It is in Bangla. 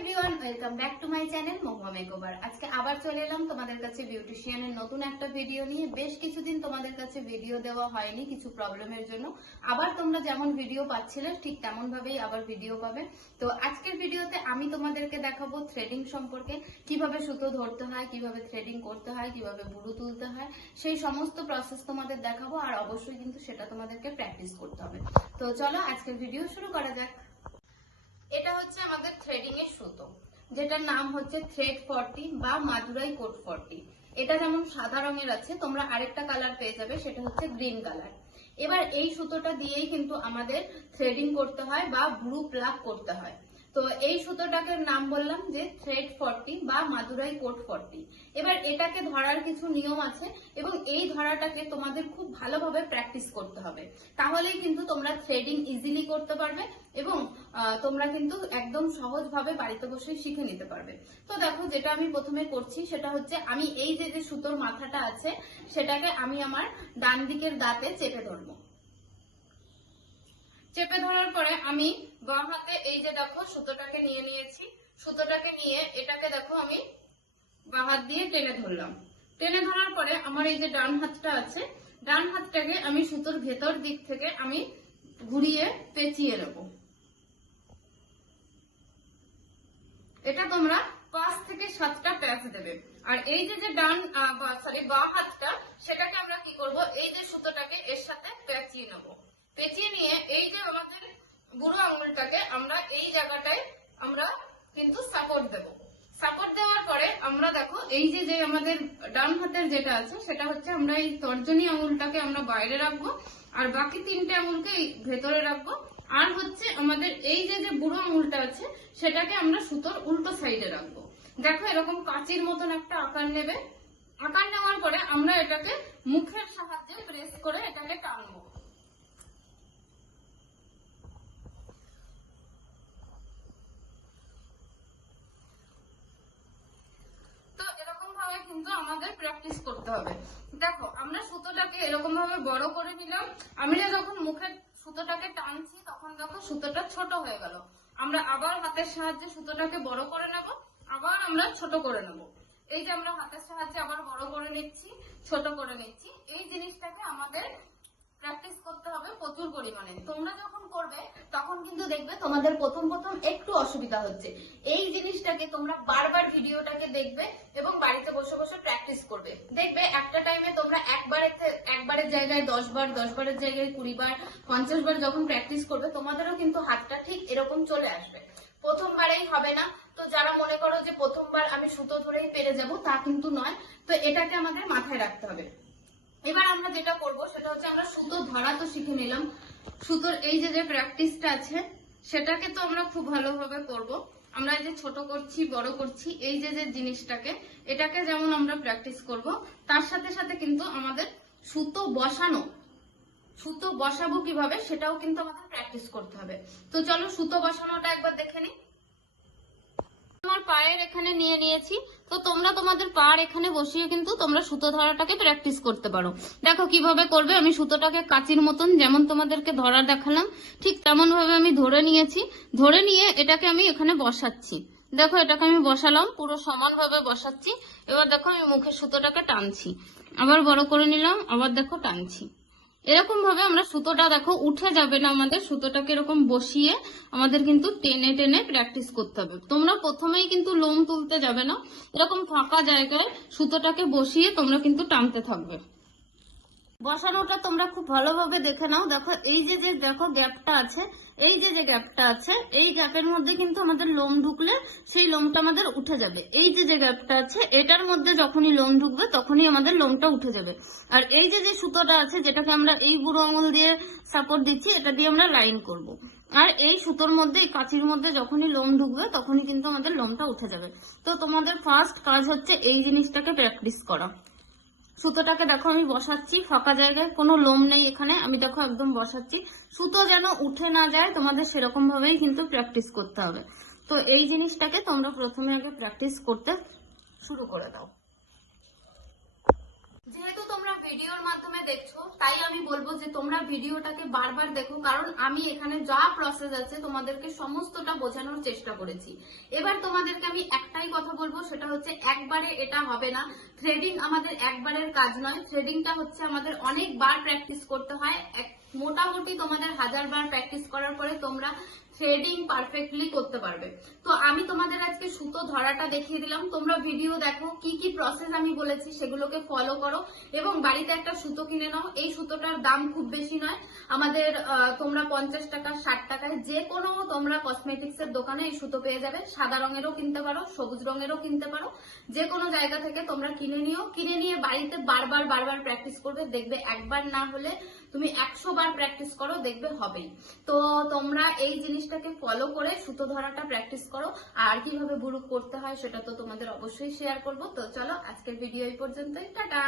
Everyone welcome back to my channel Mahua makeover আজকে আবার চলে এলাম তোমাদের কাছে বিউটিশিয়ানের নতুন একটা ভিডিও নিয়ে। বেশ কিছুদিন তোমাদের কাছে ভিডিও দেওয়া হয়নি কিছু প্রবলেমের জন্য। আবার তোমরা যেমন ভিডিও পাচ্ছিলে, ঠিক তেমন ভাবেই আবার ভিডিও পাবে। তো আজকের ভিডিওতে আমি তোমাদেরকে দেখাবো থ্রেডিং সম্পর্কে। কীভাবে সুতো ধরতে হয়, কীভাবে থ্রেডিং করতে হয়, কীভাবে বুড়ো তুলতে হয়, সেই সমস্ত প্রসেস তোমাদের দেখাবো। আর অবশ্যই কিন্তু সেটা তোমাদেরকে প্র্যাকটিস করতে হবে। তো চলো আজকের ভিডিও শুরু করা যাক। এটা হচ্ছে আমাদের থ্রেডিং এর সুতো, যেটার নাম হচ্ছে থ্রেড ফর্টি বা মাদুরাই কোট ফর্টি এটা যেমন সাদা রঙের আছে, তোমরা আরেকটা কালার পেয়ে যাবে, সেটা হচ্ছে গ্রিন কালার এবার এই সুতোটা দিয়েই কিন্তু আমাদের থ্রেডিং করতে হয় বা ব্লু লাভ করতে হয়। তো এই সুতোটাকে নাম বললাম যে থ্রেড ফর্টি বা মাদুরাই কোট ফর্টি এবার এটাকে ধরার কিছু নিয়ম আছে এবং এই ধরাটাকে তোমাদের খুব ভালোভাবে প্র্যাকটিস করতে হবে। তাহলেই কিন্তু তোমরা থ্রেডিং ইজিলি করতে পারবে এবং তোমরা কিন্তু একদম সহজভাবে বাড়িতে বসে শিখে নিতে পারবে। তো দেখো যেটা আমি প্রথমে করছি সেটা হচ্ছে আমি এই যে যে সুতোর মাথাটা আছে সেটাকে আমি আমার ডান দিকের দাঁতে চেপে ধরবো। চেপে ধরার পরে আমি বাঁ হাতে এই যে দেখো সুতোটাকে নিয়ে নিয়েছি। সুতোটাকে নিয়ে এটাকে দেখো আমি বাঁ হাত দিয়ে টেনে ধরলাম। টেনে ধরার পরে আমার এই যে ডান হাতটা আছে, ডান হাতটাকে আমি সুতোর ভেতর দিক থেকে আমি ঘুরিয়ে পেঁচিয়ে নেব। এটা তোমরা পাঁচ থেকে সাতটা প্যাচ দেবে। আর এই যে যে ডান সরি বা হাতটা, সেটাকে আমরা কি করব? এই যে সুতোটাকে এর সাথে পেঁচিয়ে নেব। পেঁচিয়ে নিয়ে এই যে আমাদের বুড়ো আঙুলটাকে আমরা এই জায়গাটায় আমরা কিন্তু সাপোর্ট দেব। সাপোর্ট দেওয়ার পরে আমরা দেখো, এই যে যে আমাদের ডান হাতের যেটা আছে, সেটা হচ্ছে আমরা এই তর্জনী আঙুলটাকে আমরা বাইরে রাখব, আর বাকি তিনটে আঙুলকে ভেতরে রাখব। আর হচ্ছে আমাদের এই যে যে বুড়ো আঙুলটা আছে, সেটাকে আমরা সুতোর উল্টো সাইডে রাখব। দেখো এরকম কাঁচির মতন একটা আকার নেবে। আকার নেওয়ার পরে আমরা এটাকে মুখের সাহায্যে প্রেস করে এটাকে টানবো তো এরকম ভাবে কিন্তু আমাদের প্র্যাকটিস করতে হবে। দেখো, আমরা সুতোটাকে এরকম ভাবে বড় করে নিলাম। আমি যখন মুখে সুতোটাকে টানছি, তখন দেখো সুতোটা ছোট হয়ে গেল। আমরা আবার হাতের সাহায্যে সুতোটাকে বড় করে নেব, আবার আমরা ছোট করে নেব। এই যে আমরা হাতের সাহায্যে আবার বড় করে নিচ্ছি, ছোট করে নিচ্ছি, এই জিনিসটাকে আমাদের প্র্যাকটিস করতে হবে প্রচুর পরিমাণে। তোমরা যখন করবে, তখন কিন্তু দেখবে তোমাদের প্রথম প্রথম একটু অসুবিধা হচ্ছে। এই জিনিসটাকে তোমরা বারবার ভিডিওটাকে দেখবে এবং বাড়িতে বসে বসে প্র্যাকটিস করবে। দেখবে একটা টাইমে তোমরা একবারের থে- একবারের জায়গায় দশ বার, দশ বারের জায়গায় কুড়ি বার, পঞ্চাশ বার যখন প্র্যাকটিস করবে, তোমাদেরও কিন্তু হাতটা ঠিক এরকম চলে আসবে। প্রথমবারেই হবে না। তো যারা মনে করো যে প্রথমবার আমি সুতো ধরেই পেরে যাব, তা কিন্তু নয়। তো এটাকে আমাদের মাথায় রাখতে হবে। এবার আমরা যেটা করব, সেটা হচ্ছে আমরা সুতো ধরা তো শিখে নিলাম। সুতোর এই যে যে প্র্যাকটিসটা আছে, সেটাকে তো আমরা খুব ভালোভাবে করব। আমরা এই যে ছোট করছি, বড় করছি, এই যে যে জিনিসটাকে, এটাকে যেমন আমরা প্র্যাকটিস করব, তার সাথে সাথে কিন্তু আমাদের সুতো বসানো, সুতো বসাবো কীভাবে, সেটাও কিন্তু আমাদের প্র্যাকটিস করতে হবে। তো চলো, সুতো বসানোটা একবার দেখে নিই আমার পায়ের এখানে নিয়ে নিয়েছি। তো তোমরা তোমাদের পার এখানে বসিয়ে কিন্তু তোমরা সুতো ধরাটাকে প্র্যাকটিস করতে পারো। দেখো কীভাবে করবে, আমি সুতোটাকে কাচির মতন যেমন তোমাদেরকে ধরা দেখালাম, ঠিক তেমন ভাবে আমি ধরে নিয়েছি। ধরে নিয়ে এটাকে আমি এখানে বসাচ্ছি। দেখো এটাকে আমি বসালাম, পুরো সমানভাবে বসাচ্ছি। এবার দেখো আমি মুখের সুতোটাকে টানছি। আবার বড় করে নিলাম, আবার দেখো টানছি। এরকম ভাবে আমরা সুতোটা দেখো, উঠে যাবে না আমাদের। সুতোটাকে এরকম বসিয়ে আমাদের কিন্তু টেনে টেনে প্র্যাকটিস করতে হবে। তোমরা প্রথমেই কিন্তু লোম তুলতে যাবে না। এরকম ফাঁকা জায়গায় সুতোটাকে বসিয়ে তোমরা কিন্তু টানতে থাকবে। বসানোটা তোমরা খুব ভালোভাবে দেখে নাও। দেখো, এই যে যে দেখো গ্যাপটা আছে, এই যে যে গ্যাপটা আছে, এই গ্যাপের মধ্যে কিন্তু আমাদের লোম ঢুকলে সেই লোমটা আমাদের উঠে যাবে। এই যে যে গ্যাপটা আছে, এটার মধ্যে যখনই লোম ঢুকবে, তখনই আমাদের লোমটা উঠে যাবে। আর এই যে যে সুতোটা আছে, যেটাকে আমরা এই বুড়ো আঙুল দিয়ে সাপোর্ট দিচ্ছি, এটা দিয়ে আমরা লাইন করব। আর এই সুতোর মধ্যে, এই কাঁচির মধ্যে যখনই লোম ঢুকবে, তখনই কিন্তু আমাদের লোমটা উঠে যাবে। তো তোমাদের ফার্স্ট কাজ হচ্ছে এই জিনিসটাকে প্র্যাকটিস করা। সুতোটাকে দেখো আমি বসাচ্ছি, ফাঁকা জায়গায়, কোনো লোম নেই এখানে, আমি দেখো একদম বসাচ্ছি। সুতো যেন উঠে না যায়, তোমাদের সেরকম ভাবেই কিন্তু প্র্যাকটিস করতে হবে। তো এই জিনিসটাকে তোমরা প্রথমে আগে প্র্যাকটিস করতে শুরু করে দাও। যেহেতু ভিডিওর মাধ্যমে দেখছ, তাই আমি বলব যে তোমরা ভিডিওটাকে বারবার দেখো, কারণ আমি এখানে যা প্রসেস আছে তোমাদেরকে সমস্তটা বোঝানোর চেষ্টা করেছি। এবার তোমাদেরকে আমি একটাই কথা বলব, সেটা হচ্ছে একবারে এটা হবে না। থ্রেডিং আমাদের একবারের কাজ নয় থ্রেডিংটা হচ্ছে আমাদের অনেকবার প্র্যাকটিস করতে হয় মোটামুটি তোমাদের হাজার বার প্র্যাকটিস করার পরে তোমরা থ্রেডিং পারফেক্টলি করতে পারবে। তো আমি তোমাদের আজকে সুতো ধরাটা দেখিয়ে দিলাম। তোমরা ভিডিও দেখো, কি কি প্রসেস আমি বলেছি সেগুলোকে ফলো করো এবং বাড়িতে একটা সুতো কিনে নাও। এই সুতোটার দাম খুব বেশি নয়। আমাদের তোমরা পঞ্চাশ টাকা, ষাট টাকায় যে কোনো তোমরা কসমেটিক্স এর দোকানে এই সুতো পেয়ে যাবে। সাদা রঙেরও কিনতে পারো, সবুজ রঙেরও কিনতে পারো। যে কোনো জায়গা থেকে তোমরা কিনে নিও। কিনে নিয়ে বাড়িতে বারবার বারবার প্র্যাকটিস করবে। দেখবে একবার না হলে তুমি একশো বার প্র্যাকটিস করো, দেখবে হবেই। তো তোমরা এই জিনিসটাকে ফলো করে সুতো ধরাটা প্র্যাকটিস করো। আর কীভাবে বুরুক করতে হয় সেটা তো তোমাদের অবশ্যই শেয়ার করব। তো চলো আজকের ভিডিও এই পর্যন্তই। টাটা!